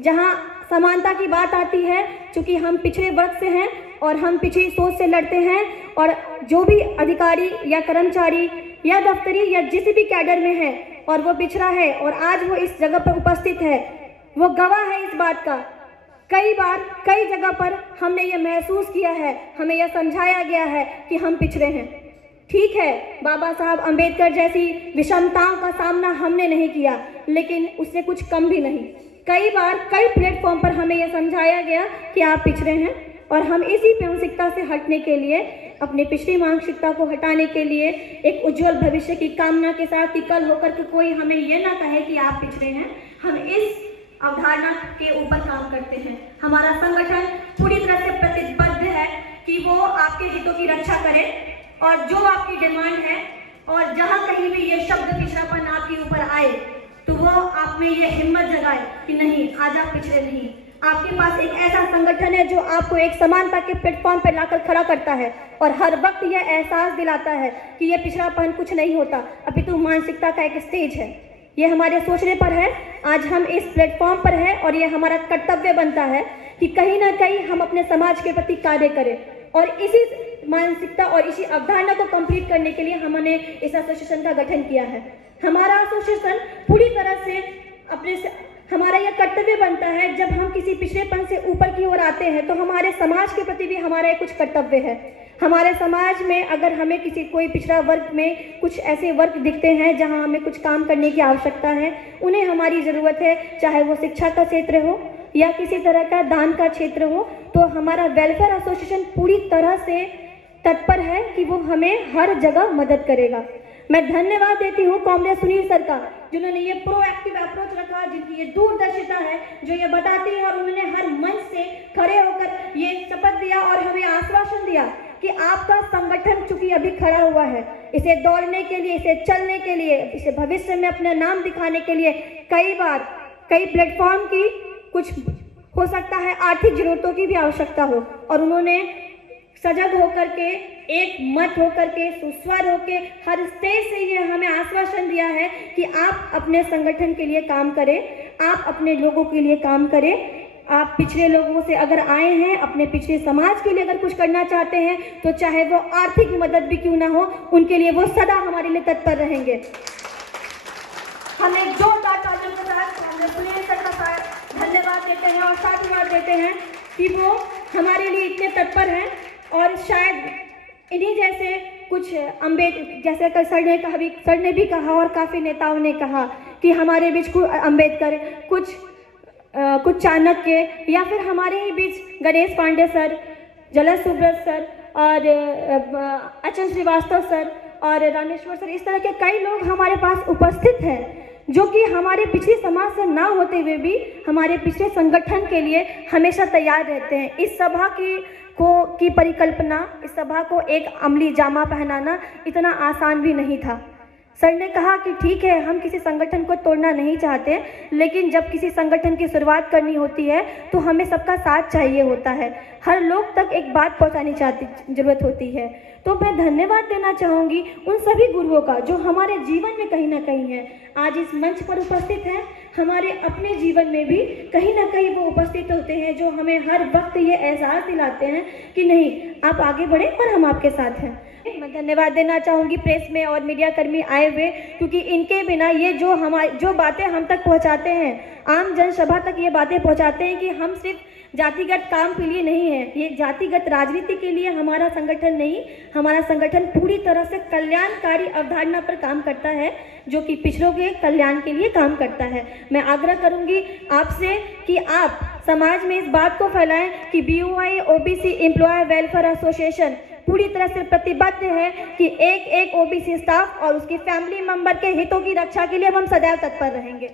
जहां समानता की बात आती है, चूंकि हम पिछड़े वर्ग से हैं और हम पिछड़ी सोच से लड़ते हैं, और जो भी अधिकारी या कर्मचारी या दफ्तरी या जिस भी कैडर में है और वो पिछड़ा है और आज वो इस जगह पर उपस्थित है, वो गवाह है इस बात का। कई बार कई जगह पर हमने ये महसूस किया है, हमें यह समझाया गया है कि हम पिछड़े हैं। ठीक है, बाबा साहब अंबेडकर जैसी विषमताओं का सामना हमने नहीं किया, लेकिन उससे कुछ कम भी नहीं। कई बार कई प्लेटफॉर्म पर हमें यह समझाया गया कि आप पिछड़े हैं, और हम इसी मानसिकता से हटने के लिए, अपनी पिछड़ी मानसिकता को हटाने के लिए एक उज्जवल भविष्य की कामना के साथ कि कल होकर के कोई हमें यह ना कहे कि आप पिछड़े हैं, हम इस अवधारणा के ऊपर काम करते हैं। हमारा संगठन पूरी तरह से प्रतिबद्ध है कि वो आपके हितों की रक्षा करे, और जो आपकी डिमांड है और जहां कहीं भी ये शब्द पिछड़ापन आपके ऊपर आए तो वो आप में ये हिम्मत जगाए कि नहीं, आज आप पिछड़े नहीं। आपके पास एक ऐसा संगठन है जो आपको एक समानता के प्लेटफॉर्म पर लाकर खड़ा करता है और हर वक्त यह एहसास दिलाता है कि यह पिछड़ापन कुछ नहीं होता, अपितु मानसिकता का एक स्टेज है। ये हमारे सोचने पर है। आज हम इस प्लेटफॉर्म पर हैं और ये हमारा कर्तव्य बनता है कि कहीं ना कहीं हम अपने समाज के प्रति कार्य करें, और इसी मानसिकता और इसी अवधारणा को कंप्लीट करने के लिए हमने इस एसोसिएशन का गठन किया है। हमारा एसोसिएशन पूरी तरह से हमारा यह कर्तव्य बनता है, जब हम किसी पिछड़ेपन से ऊपर की ओर आते हैं तो हमारे समाज के प्रति भी हमारा कुछ कर्तव्य है। हमारे समाज में अगर हमें कोई पिछड़ा वर्ग में कुछ ऐसे वर्ग दिखते हैं जहां हमें कुछ काम करने की आवश्यकता है, उन्हें हमारी ज़रूरत है, चाहे वो शिक्षा का क्षेत्र हो या किसी तरह का दान का क्षेत्र हो, तो हमारा वेलफेयर एसोसिएशन पूरी तरह से तत्पर है कि वो हमें हर जगह मदद करेगा। मैं धन्यवाद देती हूँ कॉमरेड सुनील सर का, जिन्होंने ये प्रोएक्टिव अप्रोच रखा, जिनकी ये दूरदर्शिता है, जो ये बताती है, और उन्होंने हर मंच से खड़े होकर ये शपथ दिया और हमें आश्वासन दिया कि आपका संगठन चूंकि अभी खड़ा हुआ है, इसे दौड़ने के लिए, इसे चलने के लिए, इसे भविष्य में अपना नाम दिखाने के लिए कई बार कई प्लेटफॉर्म की कुछ हो सकता है आर्थिक जरूरतों की भी आवश्यकता हो, और उन्होंने सजग होकर के, एक मत होकर के, सुस्वर होकर हर स्टेज से ये हमें आश्वासन दिया है कि आप अपने संगठन के लिए काम करें, आप अपने लोगों के लिए काम करें। आप पिछड़े लोगों से अगर आए हैं, अपने पिछड़े समाज के लिए अगर कुछ करना चाहते हैं, तो चाहे वो आर्थिक मदद भी क्यों ना हो, उनके लिए वो सदा हमारे लिए तत्पर रहेंगे। हम एक जोरदार तालियों के साथ सुनील सर का धन्यवाद देते हैं और साधुवाद देते हैं कि वो हमारे लिए इतने तत्पर हैं, और शायद इन्हीं जैसे कुछ जैसे सर ने भी कहा और काफ़ी नेताओं ने कहा कि हमारे बीच कुछ अम्बेडकर, कुछ चाणक्य, या फिर हमारे ही बीच गणेश पांडे सर, जलज सुब्रत सर और अचल श्रीवास्तव सर और रामेश्वर सर, इस तरह के कई लोग हमारे पास उपस्थित हैं जो कि हमारे पिछले समाज से ना होते हुए भी हमारे पिछले संगठन के लिए हमेशा तैयार रहते हैं। इस सभा की परिकल्पना, इस सभा को एक अमली जामा पहनाना इतना आसान भी नहीं था। सर ने कहा कि ठीक है, हम किसी संगठन को तोड़ना नहीं चाहते, लेकिन जब किसी संगठन की शुरुआत करनी होती है तो हमें सबका साथ चाहिए होता है, हर लोग तक एक बात पहुंचानी जरूरत होती है। तो मैं धन्यवाद देना चाहूँगी उन सभी गुरुओं का जो हमारे जीवन में कहीं ना कहीं है, आज इस मंच पर उपस्थित हैं, हमारे अपने जीवन में भी कहीं ना कहीं वो उपस्थित होते हैं, जो हमें हर वक्त ये एहसास दिलाते हैं कि नहीं, आप आगे बढ़े और हम आपके साथ हैं। मैं धन्यवाद देना चाहूँगी प्रेस में और मीडिया कर्मी आए हुए, क्योंकि इनके बिना ये जो बातें हम तक पहुँचाते हैं, आम जनसभा तक ये बातें पहुँचाते हैं कि हम सिर्फ जातिगत काम के लिए नहीं है, ये जातिगत राजनीति के लिए हमारा संगठन नहीं, हमारा संगठन पूरी तरह से कल्याणकारी अवधारणा पर काम करता है, जो कि पिछड़ों के कल्याण के लिए काम करता है। मैं आग्रह करूंगी आपसे कि आप समाज में इस बात को फैलाएं कि BOI OBC employ welfare association पूरी तरह से प्रतिबद्ध है कि एक OBC स्टाफ और उसकी फैमिली मेंबर के हितों की रक्षा के लिए हम सदैव तत्पर रहेंगे।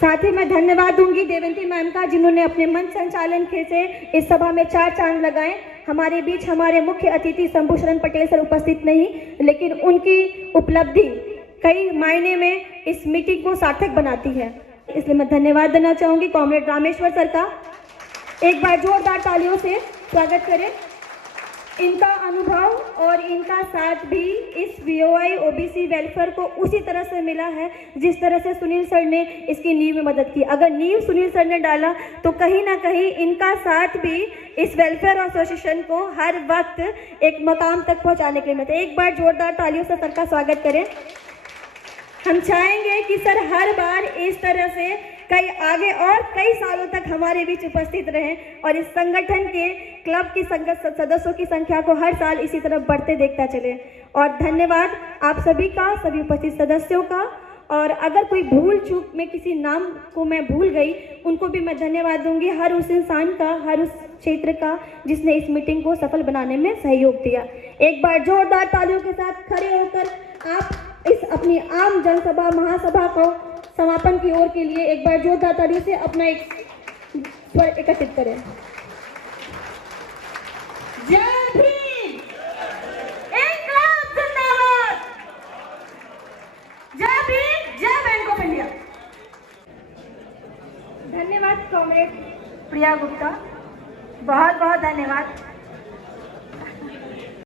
साथ ही मैं धन्यवाद दूंगी देवंती मैम का, जिन्होंने अपने मंच संचालन से इस सभा में 4 चांद लगाए। हमारे बीच हमारे मुख्य अतिथि शंभू शरण पटेल सर उपस्थित नहीं, लेकिन उनकी उपलब्धि कई मायने में इस मीटिंग को सार्थक बनाती है, इसलिए मैं धन्यवाद देना चाहूँगी कॉमरेड रामेश्वर सर का। एक बार जोरदार तालियों से स्वागत करें। इनका अनुभव और इनका साथ भी इस VOI OBC वेलफेयर को उसी तरह से मिला है जिस तरह से सुनील सर ने इसकी नींव में मदद की। अगर नींव सुनील सर ने डाला तो कहीं ना कहीं इनका साथ भी इस वेलफेयर एसोसिएशन को हर वक्त एक मकाम तक पहुंचाने के लिए मिलता है। एक बार जोरदार तालियों से सर का स्वागत करें। हम चाहेंगे कि सर हर बार इस तरह से कई आगे और कई सालों तक हमारे बीच उपस्थित रहें और इस संगठन के क्लब की सदस्यों की संख्या को हर साल इसी तरह बढ़ते देखता चले। और धन्यवाद आप सभी का, सभी उपस्थित सदस्यों का। और अगर कोई भूल चूक में किसी नाम को मैं भूल गई, उनको भी मैं धन्यवाद दूंगी, हर उस इंसान का, हर उस क्षेत्र का जिसने इस मीटिंग को सफल बनाने में सहयोग दिया। एक बार जोरदार तालियों के साथ खड़े होकर आप इस अपनी आम जनसभा महासभा को समापन की ओर के लिए एक बार जोरदार तालियों से अपना एक स्वर एकत्रित करें। जय भीम, इनकलाब जिंदाबाद, जय भीम, जय बैंक ऑफ इंडिया। धन्यवाद कॉमरेड प्रिया गुप्ता, बहुत बहुत धन्यवाद।